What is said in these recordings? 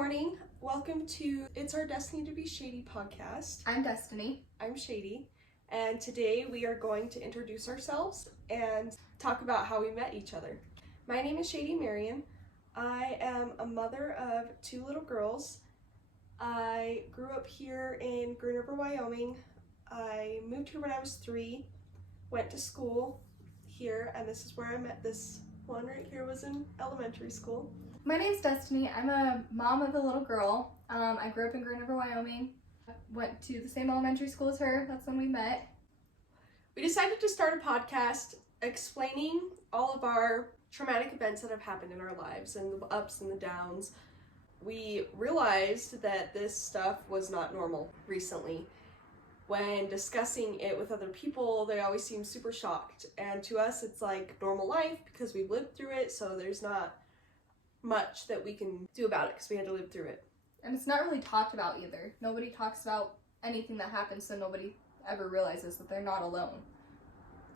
morning. Welcome to It's Our Destiny to be Shady podcast. I'm Destiny. I'm Shady. And today we are going to introduce ourselves and talk about how we met each other. My name is Shady Marion. I am a mother of two little girls. I grew up here in Green River, Wyoming. I moved here when I was 3, went to school here, and this is where I met this one right here. Was in elementary school. My name's Destiny. I'm a mom of a little girl. I grew up in Green River, Wyoming. Went to the same elementary school as her. That's when we met. We decided to start a podcast explaining all of our traumatic events that have happened in our lives and the ups and the downs. We realized that this stuff was not normal recently. When discussing it with other people, they always seem super shocked. And to us, it's like normal life because we've lived through it, so there's not much that we can do about it because we had to live through it. And it's not really talked about either. Nobody talks about anything that happens, so nobody ever realizes that they're not alone.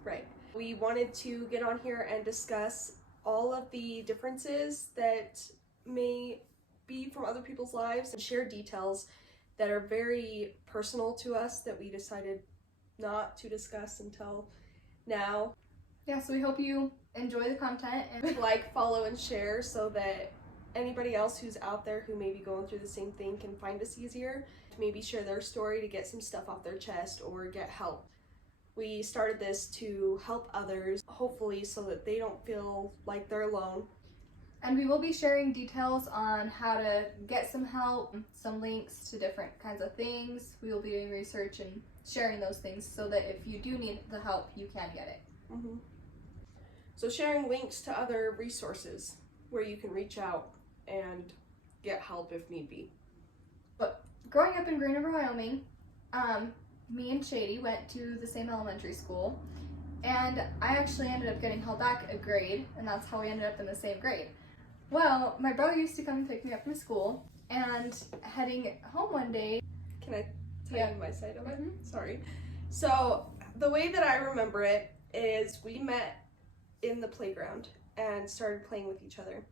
Right. We wanted to get on here and discuss all of the differences that may be from other people's lives and share details that are very personal to us that we decided not to discuss until now. Yeah, so we hope you enjoy the content and Like, follow, and share so that anybody else who's out there who may be going through the same thing can find us easier. Maybe share their story to get some stuff off their chest or get help. We started this to help others, hopefully so that they don't feel like they're alone. And we will be sharing details on how to get some help, some links to different kinds of things. We will be doing research and sharing those things so that if you do need the help, you can get it. Mm-hmm. So sharing links to other resources where you can reach out and get help if need be. But growing up in Green River, Wyoming, me and Shady went to the same elementary school, and I actually ended up getting held back a grade, and that's how we ended up in the same grade. Well, my brother used to come and pick me up from school, and heading home one day. Can I tell you my side of it? Mm-hmm. Sorry. So the way that I remember it is we met in the playground and started playing with each other.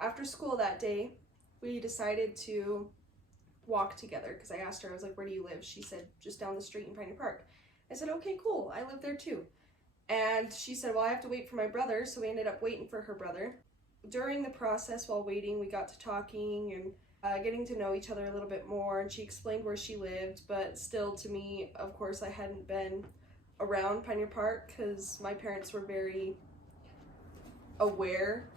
After school that day, we decided to walk together because I asked her, I was like, where do you live? She said, just down the street in Pioneer Park. I said, okay, cool. I live there too. And she said, well, I have to wait for my brother. So we ended up waiting for her brother. During the process while waiting, we got to talking and getting to know each other a little bit more. And she explained where she lived, but still to me, of course, I hadn't been around Pioneer Park because my parents were very aware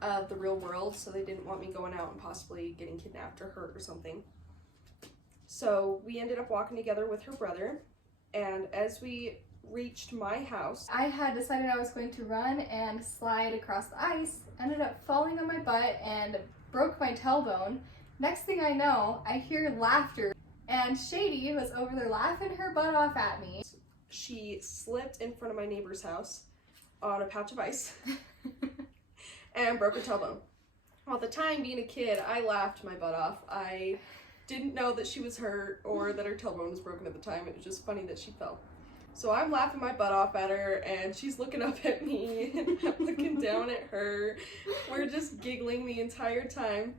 of the real world, so they didn't want me going out and possibly getting kidnapped or hurt or something. So we ended up walking together with her brother, and as we reached my house, I had decided I was going to run and slide across the ice, ended up falling on my butt and broke my tailbone. Next thing I know, I hear laughter, and Shady was over there laughing her butt off at me. She slipped in front of my neighbor's house on a patch of ice and broke her tailbone. Well, at the time, being a kid, I laughed my butt off. I didn't know that she was hurt or that her tailbone was broken at the time. It was just funny that she fell. So I'm laughing my butt off at her, and she's looking up at me, and I'm looking down at her. We're just giggling the entire time.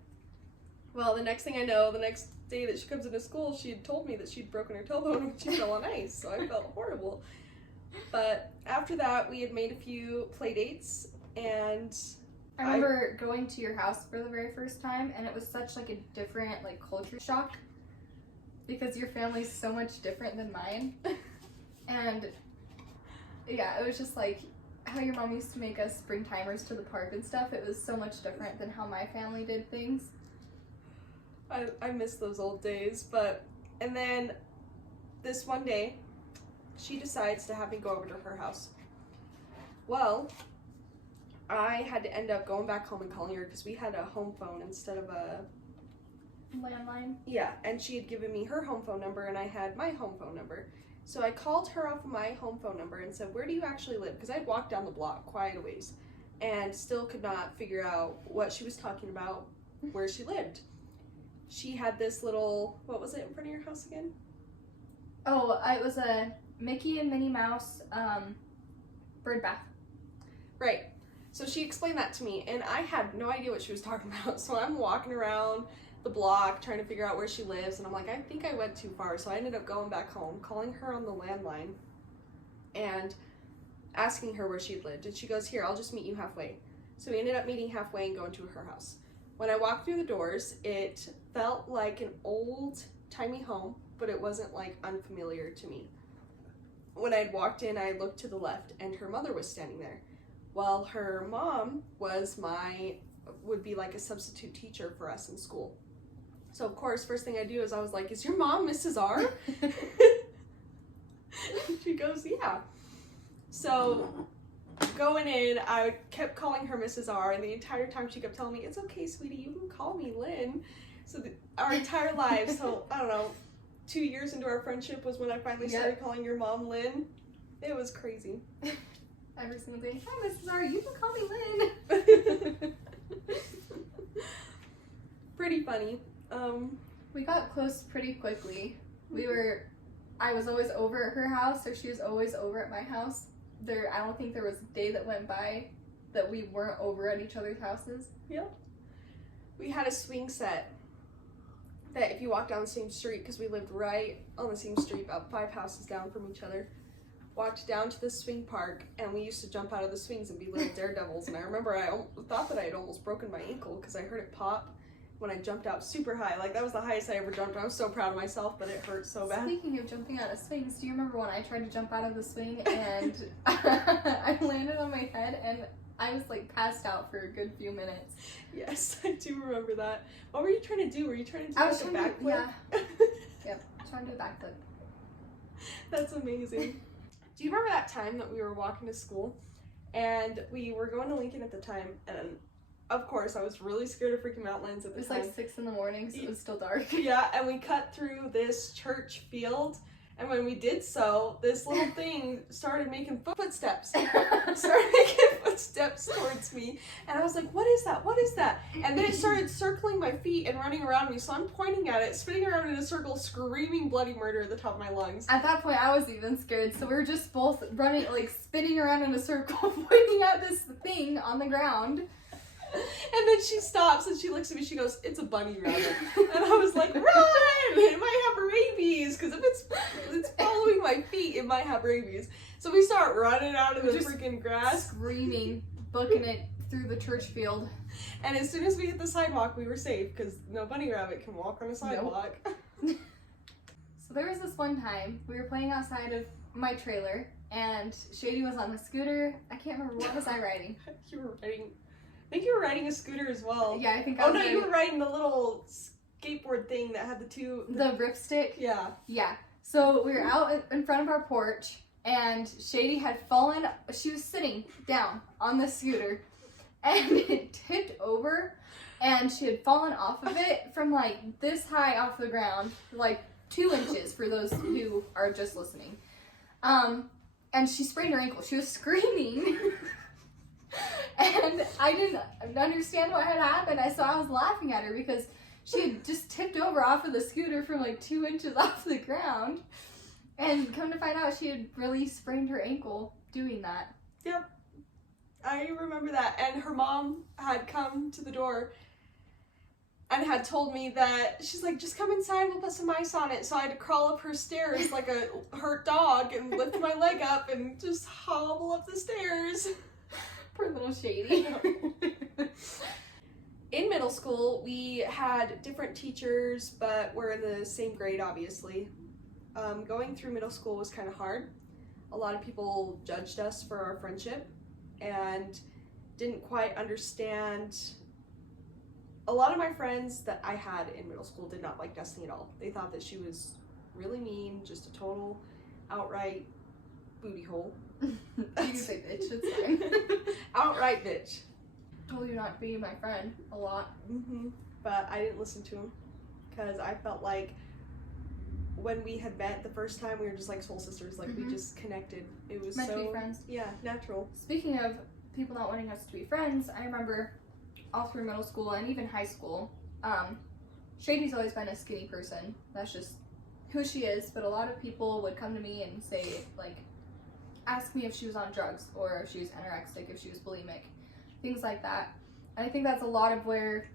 Well, the next thing I know, the next day that she comes into school, she had told me that she'd broken her tailbone when she fell on ice, so I felt horrible. But after that, we had made a few play dates, and I remember going to your house for the very first time, and it was such like a different like culture shock because your family's so much different than mine. And yeah, it was just like how your mom used to make us bring timers to the park and stuff. It was so much different than how my family did things. I miss those old days, and then this one day, she decides to have me go over to her house. Well, I had to end up going back home and calling her because we had a home phone instead of a landline. Yeah, and she had given me her home phone number and I had my home phone number. So I called her off of my home phone number and said, where do you actually live? Because I'd walked down the block quite a ways and still could not figure out what she was talking about, where she lived. She had this little, what was it in front of your house again? Oh, it was a Mickey and Minnie Mouse bird bath. Right. So she explained that to me, and I had no idea what she was talking about. So I'm walking around the block trying to figure out where she lives, and I'm like, I think I went too far, so I ended up going back home, calling her on the landline, and asking her where she lived, and she goes, here, I'll just meet you halfway. So we ended up meeting halfway and going to her house. When I walked through the doors, it felt like an old-timey home, but it wasn't like unfamiliar to me. When I had walked in, I looked to the left, and her mother was standing there. Well, her mom would be like a substitute teacher for us in school. So of course, first thing I do is I was like, is your mom Mrs. R? She goes, yeah. So going in, I kept calling her Mrs. R, and the entire time she kept telling me, it's okay, sweetie, you can call me Lynn. So our entire lives, so I don't know, 2 years into our friendship was when I finally started calling your mom Lynn. It was crazy. Every single day, hi Mrs. R, you can call me Lynn. Pretty funny. We got close pretty quickly. I was always over at her house, or she was always over at my house. I don't think there was a day that went by that we weren't over at each other's houses. Yep. We had a swing set that if you walk down the same street, because we lived right on the same street, about 5 houses down from each other, walked down to the swing park, and we used to jump out of the swings and be little daredevils. And I remember I thought that I had almost broken my ankle because I heard it pop when I jumped out super high. Like, that was the highest I ever jumped. I was so proud of myself, but it hurt so bad. Speaking of jumping out of swings, do you remember when I tried to jump out of the swing and I landed on my head and I was like passed out for a good few minutes? Yes, I do remember that. What were you trying to do? Were you trying to do like a backflip? Yeah. Yep, trying to do a backflip. That's amazing. Do you remember that time that we were walking to school and we were going to Lincoln at the time, and of course I was really scared of freaking mountains at the time. It was like 6 in the morning, so it was still dark. Yeah, and we cut through this church field, and when we did so, this little thing started making footsteps. Towards me, and I was like, what is that? What is that? And then it started circling my feet and running around me, so I'm pointing at it, spinning around in a circle, screaming bloody murder at the top of my lungs. At that point, I was even scared, so we were just both running, like, spinning around in a circle, pointing at this thing on the ground. And then she stops and she looks at me, she goes, it's a bunny rabbit. And I was like, run! It might have rabies, because if it's following my feet, it might have rabies. So we start running out of the freaking grass. Screaming, booking it through the church field. And as soon as we hit the sidewalk, we were safe, because no bunny rabbit can walk on a sidewalk. Nope. So there was this one time, we were playing outside of my trailer, and Shady was on a scooter. I can't remember, what was I riding? I think you were riding a scooter as well. Yeah, I think I was you were riding the little skateboard thing that had the ripstick? Yeah. Yeah. So we were out in front of our porch, and Shady had fallen. She was sitting down on the scooter, and it tipped over, and she had fallen off of it from like this high off the ground, like 2 inches for those who are just listening. And she sprained her ankle. She was screaming. And I didn't understand what had happened. I was laughing at her because she had just tipped over off of the scooter from like 2 inches off the ground. And come to find out, she had really sprained her ankle doing that. Yep. I remember that. And her mom had come to the door and had told me that, she's like, just come inside, we'll put some ice on it. So I had to crawl up her stairs like a hurt dog and lift my leg up and just hobble up the stairs. Poor little Shady. In middle school, we had different teachers, but we're in the same grade, obviously. Going through middle school was kind of hard. A lot of people judged us for our friendship and didn't quite understand. A lot of my friends that I had in middle school did not like Destiny at all. They thought that she was really mean, just a total, outright booty hole. You can say bitch, it's fine. Outright bitch. Told you not to be my friend a lot. But I didn't listen to him because I felt like when we had met the first time, we were just like soul sisters. Like we just connected. It was meant so to be friends. Yeah, natural. Speaking of people not wanting us to be friends, I remember all through middle school and even high school, Shady's always been a skinny person. That's just who she is. But a lot of people would come to me and say, like, ask me if she was on drugs or if she was anorexic, if she was bulimic, things like that. And I think that's a lot of where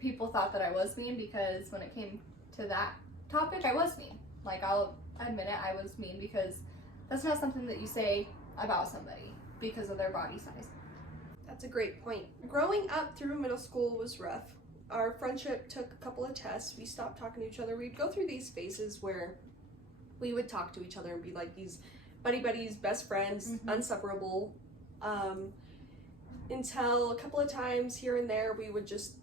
people thought that I was mean, because when it came to that topic, I was mean. Like, I'll admit it, I was mean, because that's not something that you say about somebody because of their body size. That's a great point. Growing up through middle school was rough. Our friendship took a couple of tests. We stopped talking to each other. We'd go through these phases where we would talk to each other and be like these buddies, best friends, inseparable. Until a couple of times here and there, we would just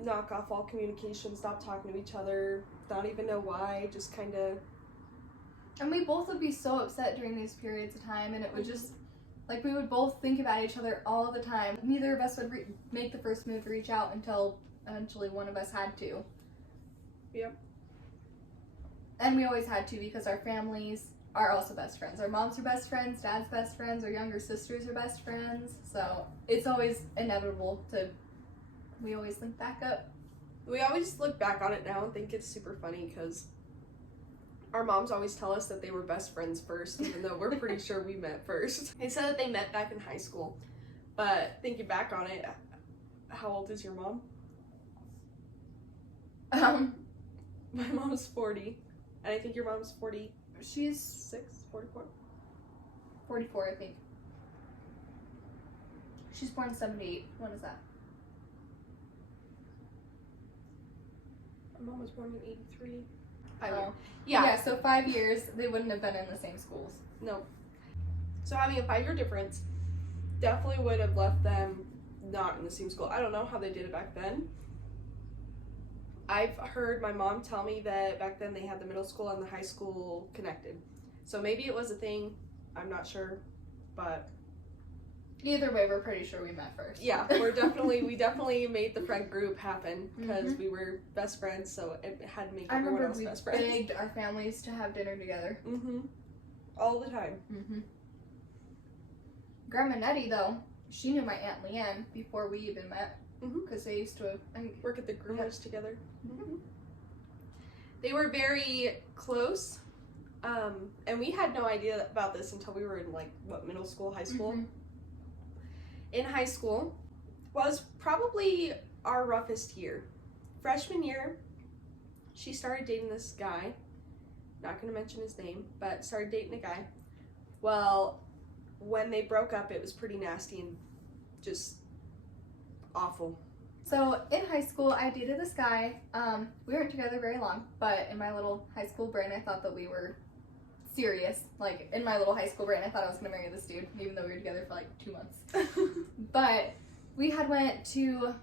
knock off all communication, stop talking to each other, not even know why, just kind of. And we both would be so upset during these periods of time, and it would just, like, we would both think about each other all the time. Neither of us would make the first move to reach out until eventually one of us had to. Yep. And we always had to, because our families are also best friends. Our moms are best friends, dad's best friends, our younger sisters are best friends. So it's always inevitable we always link back up. We always look back on it now and think it's super funny, because our moms always tell us that they were best friends first, even though we're pretty sure we met first. They said that they met back in high school, but thinking back on it, how old is your mom? My mom's 40, and I think your mom's 40. She's 44? 44, I think. She's born 78. When is that? My mom was born in 83. Oh. Yeah. Yeah, so 5 years, they wouldn't have been in the same schools. No. So having a 5-year difference definitely would have left them not in the same school. I don't know how they did it back then. I've heard my mom tell me that back then they had the middle school and the high school connected. So maybe it was a thing. I'm not sure, but either way, we're pretty sure we met first. yeah, we definitely made the friend group happen, because we were best friends, so it had to make everyone else best friends. I remember we begged our families to have dinner together. All the time. Grandma Nettie, though, she knew my Aunt Leanne before we even met, because they used to work at the groomers together. They were very close, and we had no idea about this until we were in, like, middle school, high school. In high school was probably our roughest year. Freshman year, she started dating this guy. Not going to mention his name, but started dating a guy. Well, when they broke up, it was pretty nasty and just awful. So in high school, I dated this guy. We weren't together very long, but in my little high school brain, I thought that we were serious. Like, in my little high school brain, I thought I was gonna marry this dude, even though we were together for like 2 months. But we had went to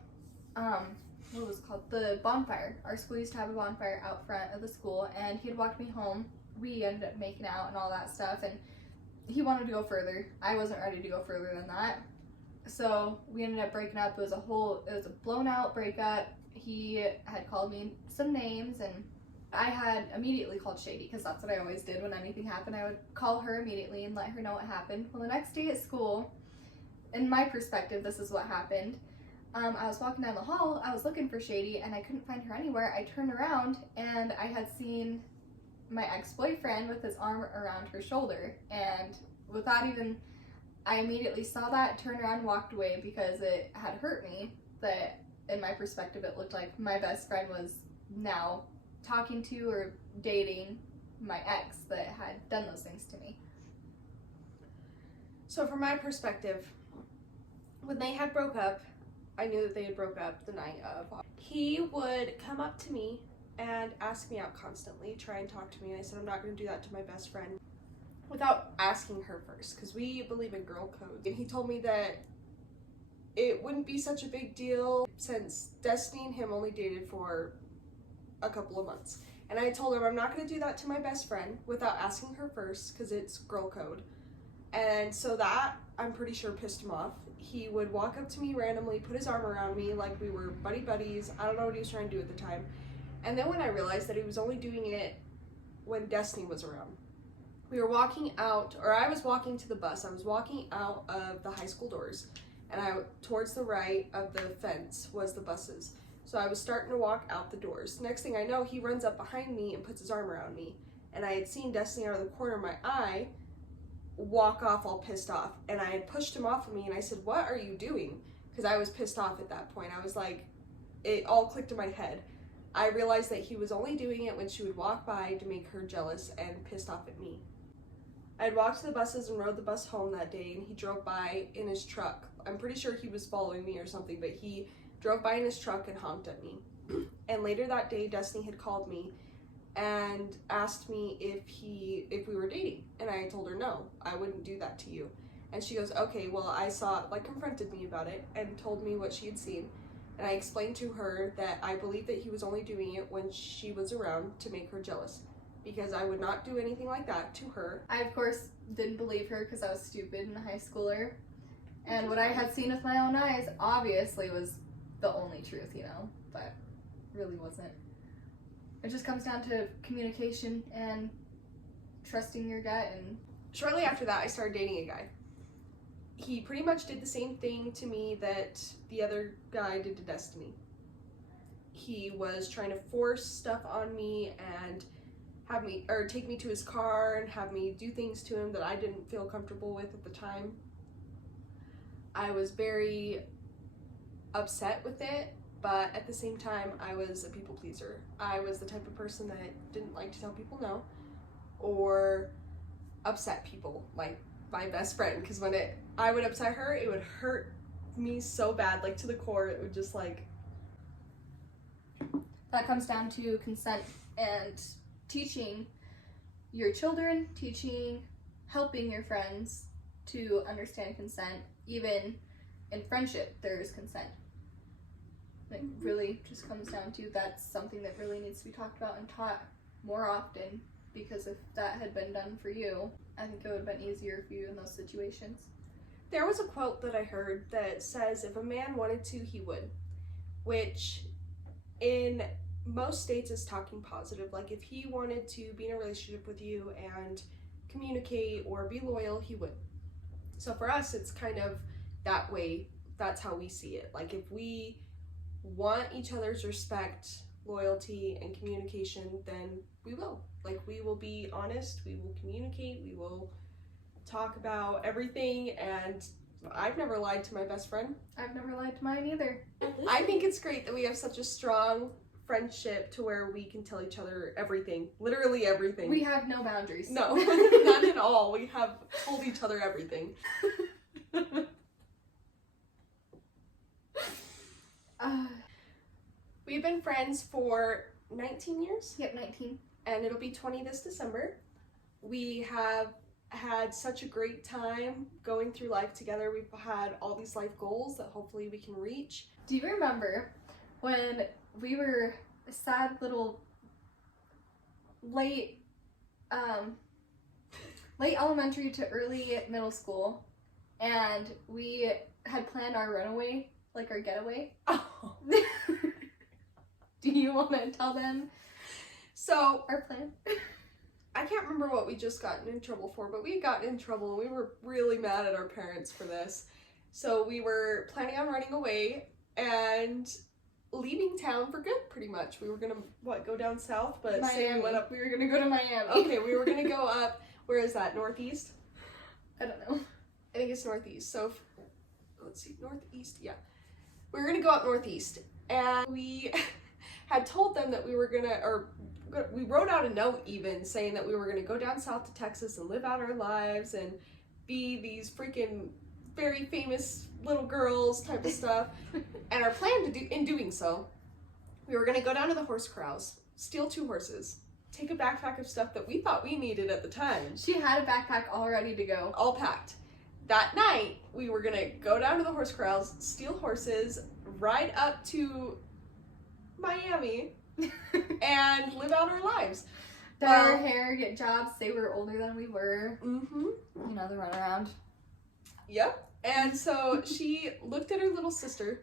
what was it called, the bonfire. Our school used to have a bonfire out front of the school, and he had walked me home. We ended up making out and all that stuff, and he wanted to go further. I wasn't ready to go further than that, so we ended up breaking up. It was a blown out breakup. He had called me some names, and I had immediately called Shady, because that's what I always did when anything happened. I would call her immediately and let her know what happened. Well, the next day at school, in my perspective, this is what happened. I was walking down the hall, I was looking for Shady, and I couldn't find her anywhere. I turned around, and I had seen my ex-boyfriend with his arm around her shoulder, and I immediately saw that, turned around, and walked away, because it had hurt me that, in my perspective, it looked like my best friend was now talking to or dating my ex that had done those things to me. So from my perspective, when they had broke up, I knew that they had broke up the night of. He would come up to me and ask me out constantly, try and talk to me, and I said I'm not going to do that to my best friend without asking her first, because we believe in girl code. And he told me that it wouldn't be such a big deal since Destiny and him only dated for a couple of months. And I told him I'm not going to do that to my best friend without asking her first, because it's girl code. And so that, I'm pretty sure, pissed him off. He would walk up to me randomly, put his arm around me like we were buddies. I don't know what he was trying to do at the time. And then when I realized that he was only doing it when Destiny was around, we were walking out, or I was walking to the bus. I was walking out of the high school doors, and towards the right of the fence was the buses. So I was starting to walk out the doors. Next thing I know, he runs up behind me and puts his arm around me. And I had seen Destiny out of the corner of my eye walk off all pissed off. And I had pushed him off of me, and I said, "What are you doing?" Because I was pissed off at that point. I was like, it all clicked in my head. I realized that he was only doing it when she would walk by to make her jealous and pissed off at me. I had walked to the buses and rode the bus home that day, and he drove by in his truck. I'm pretty sure he was following me or something, but he drove by in his truck and honked at me. And later that day, Destiny had called me and asked me if we were dating, and I told her no, I wouldn't do that to you. And she goes, okay, well, confronted me about it and told me what she had seen. And I explained to her that I believed that he was only doing it when she was around to make her jealous, because I would not do anything like that to her. I, of course, didn't believe her because I was stupid and a high schooler. And what I had seen with my own eyes obviously was the only truth, but really wasn't. It just comes down to communication and trusting your gut. And shortly after that, I started dating a guy. He pretty much did the same thing to me that the other guy did to Destiny. He was trying to force stuff on me and take me to his car and have me do things to him that I didn't feel comfortable with at the time. I was very upset with it, but at the same time, I was a people pleaser. I was the type of person that didn't like to tell people no or upset people, like my best friend, because when I would upset her, it would hurt me so bad, like to the core. It would just that comes down to consent and teaching your children, helping your friends to understand consent. Even in friendship, there is consent. It really just comes down to that's something that really needs to be talked about and taught more often, because if that had been done for you, I think it would have been easier for you in those situations. There was a quote that I heard that says, if a man wanted to, he would, which in most states is talking positive. Like, if he wanted to be in a relationship with you and communicate or be loyal, he would. So for us, it's kind of that way. That's how we see it. Like, if we want each other's respect, loyalty, and communication, then we will. Like, we will be honest, we will communicate, we will talk about everything, and I've never lied to my best friend. I've never lied to mine either. I think it's great that we have such a strong friendship to where we can tell each other everything, literally everything. We have no boundaries. No, not at all. We have told each other everything. We've been friends for 19 years. Yep, 19. And it'll be 20 this December. We have had such a great time going through life together. We've had all these life goals that hopefully we can reach. Do you remember when we were a sad little late elementary to early middle school, and we had planned our runaway, like our getaway? Oh. Do you want to tell them So, our plan? I can't remember what we just gotten in trouble for, but we had gotten in trouble and we were really mad at our parents for this. So we were planning on running away and leaving town for good, pretty much. We were gonna, go down south, but say we went up, we were gonna go to Miami. Okay, we were gonna go up, where is that, northeast? I don't know. I think it's northeast, so, let's see, northeast, yeah. We were gonna go up northeast, and we had told them that we were gonna, we wrote out a note even saying that we were gonna go down south to Texas and live out our lives and be these freaking very famous little girls type of stuff. And our plan in doing so, we were gonna go down to the horse corrals, steal 2 horses, take a backpack of stuff that we thought we needed at the time. She had a backpack all ready to go. All packed. That night, we were gonna go down to the horse corrals, steal horses, ride up to Miami, and live out our lives. Dye our hair, get jobs, say we were older than we were. Mm-hmm. You know, the runaround. Yep. And so she looked at her little sister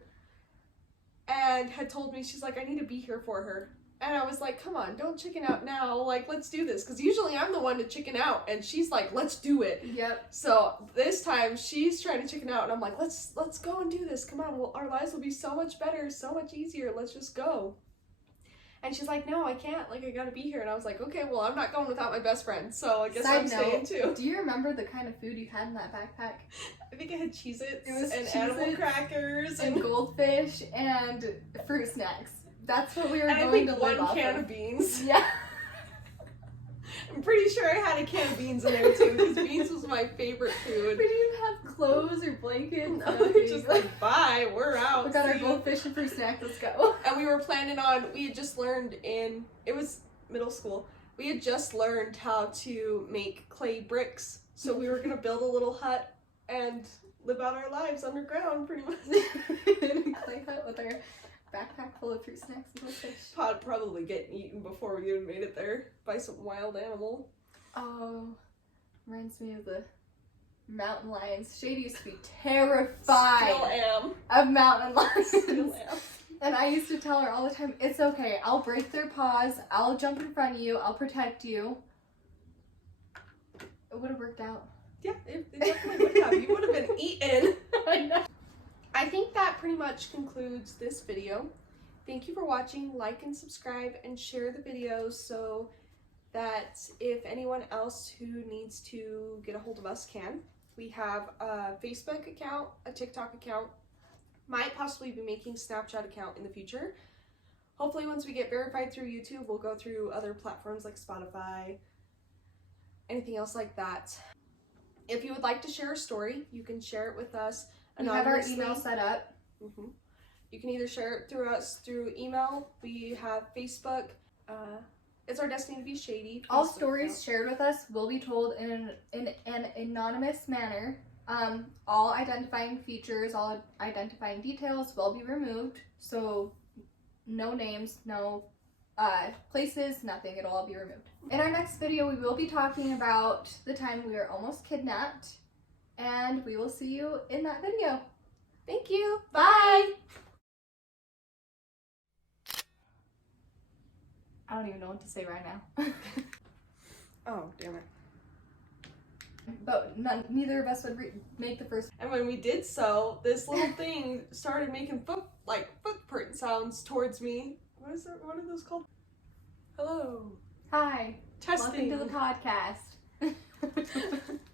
and had told me, she's like, I need to be here for her. And I was like, come on, don't chicken out now. Like, let's do this. Because usually I'm the one to chicken out. And she's like, let's do it. Yep. So this time she's trying to chicken out. And I'm like, let's go and do this. Come on. Well, our lives will be so much better, so much easier. Let's just go. And she's like, no, I can't. Like, I gotta be here. And I was like, okay, well, I'm not going without my best friend. So I guess I'm staying too. Do you remember the kind of food you had in that backpack? I think I had Cheez-Its It was and Cheez-Its animal crackers and goldfish and fruit snacks. That's what we were going to live off one can of beans. Yeah. I'm pretty sure I had a can of beans in there too, because beans was my favorite food. We didn't have clothes or blankets. No, we just like, bye, we're out. We got our goldfish and fruit snack, let's go. And we were planning on, we had just learned it was middle school, we had just learned how to make clay bricks. So we were going to build a little hut and live out our lives underground, pretty much. In a clay hut with our backpack full of fruit snacks and goldfish. Probably getting eaten before we even made it there by some wild animal. Oh, reminds me of the mountain lions. Shady used to be terrified Still am. of mountain lions. Still am. And I used to tell her all the time, it's okay, I'll break their paws, I'll jump in front of you, I'll protect you. It would have worked out. Yeah, it definitely would have. You would have been eaten. I know. I think that pretty much concludes this video. Thank you for watching. Like and subscribe and share the videos so that if anyone else who needs to get a hold of us can. We have a Facebook account, a TikTok account, might possibly be making Snapchat account in the future. Hopefully once we get verified through YouTube, we'll go through other platforms like Spotify, anything else like that. If you would like to share a story, you can share it with us. We have our email set up. Mm-hmm. You can either share it through us through email. We have Facebook. It's our destiny to be shady. All stories shared with us will be told in an anonymous manner. All identifying features, all identifying details will be removed. So no names, no places, nothing. It'll all be removed. In our next video, we will be talking about the time we were almost kidnapped. And we will see you in that video. Thank you. Bye! I don't even know what to say right now. Oh, damn it. But neither of us would make the first. And when we did so, this little thing started making footprint sounds towards me. What is that? What are those called? Hello. Hi. Testing. Welcome to the podcast.